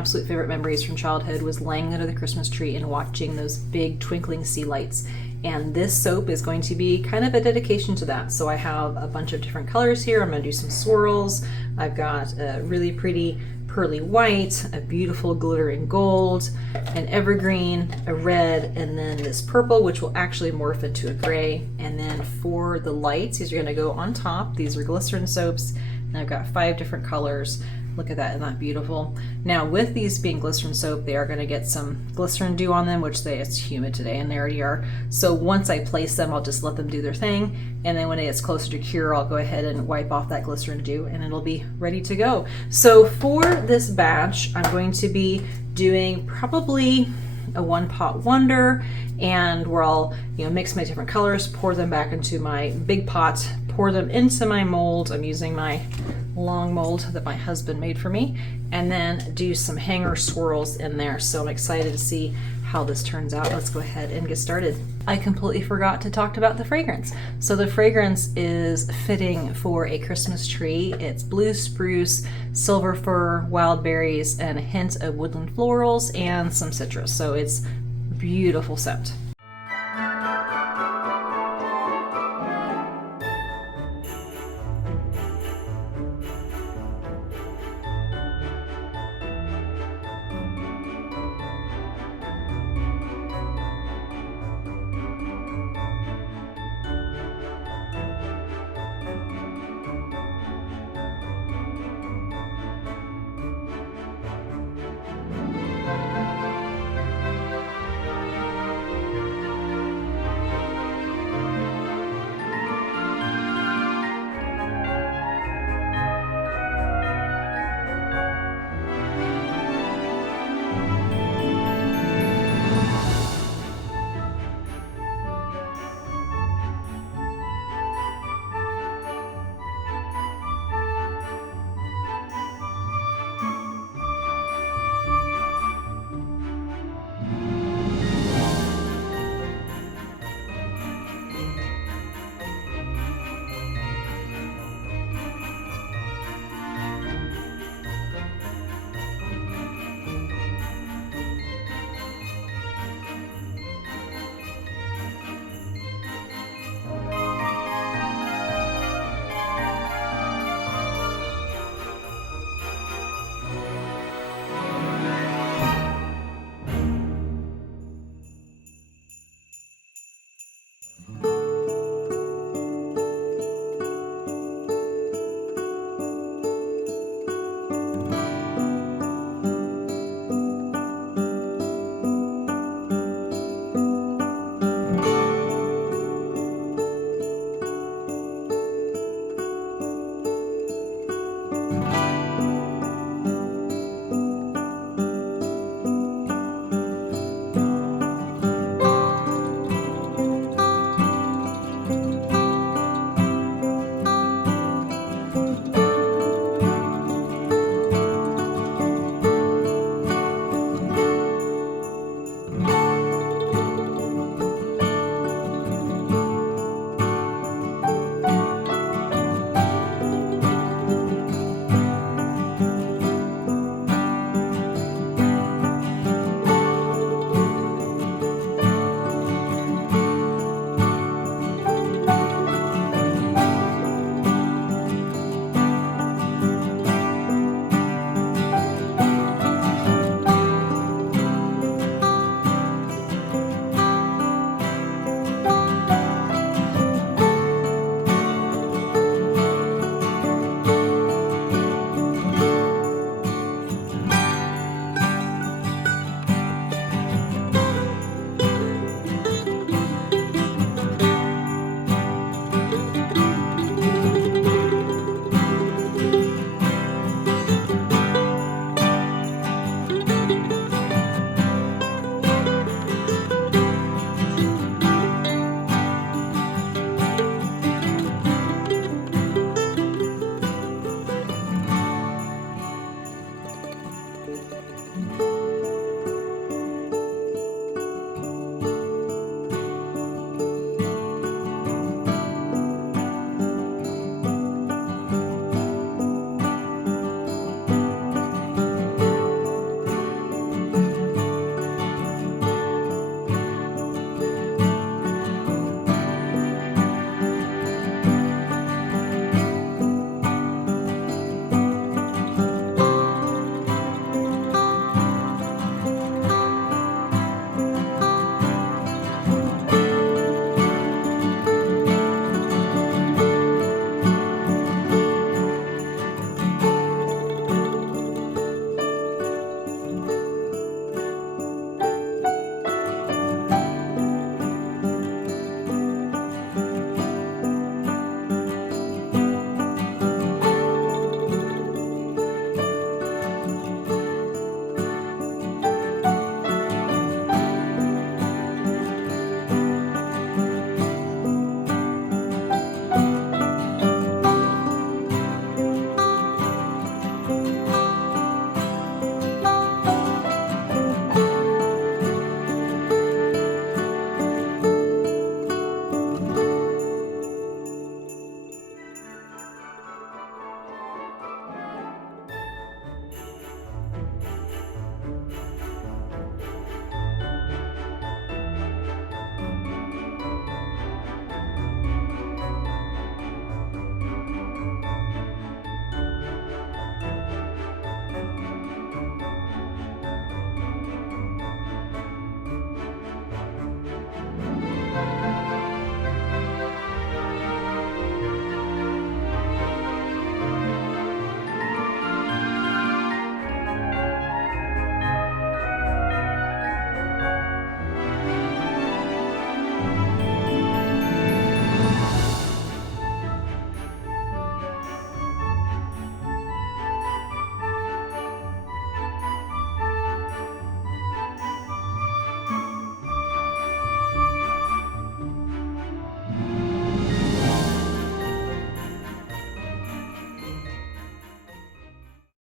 absolute favorite memories from childhood was laying under the Christmas tree and watching those big twinkling sea lights. And this soap is going to be kind of a dedication to that. So I have a bunch of different colors here. I'm going to do some swirls. I've got a really pretty pearly white, a beautiful glittering gold, an evergreen, a red, and then this purple, which will actually morph into a gray. And then for the lights, these are going to go on top. These are glycerin soaps, and I've got 5 different colors. Look at that, isn't that beautiful? Now with these being glycerin soap, they are going to get some glycerin dew on them, which it's humid today and they already are. So once I place them, I'll just let them do their thing. And then when it gets closer to cure, I'll go ahead and wipe off that glycerin dew and it'll be ready to go. So for this batch, I'm going to be doing probably a 1-pot wonder, and where I'll mix my different colors, pour them back into my big pot, pour them into my mold. I'm using my long mold that my husband made for me, and then do some hanger swirls in there. So I'm excited to see how this turns out. Let's go ahead and get started. I completely forgot to talk about the fragrance. So the fragrance is fitting for a Christmas tree. It's blue spruce, silver fir, wild berries, and a hint of woodland florals and some citrus. So it's a beautiful scent.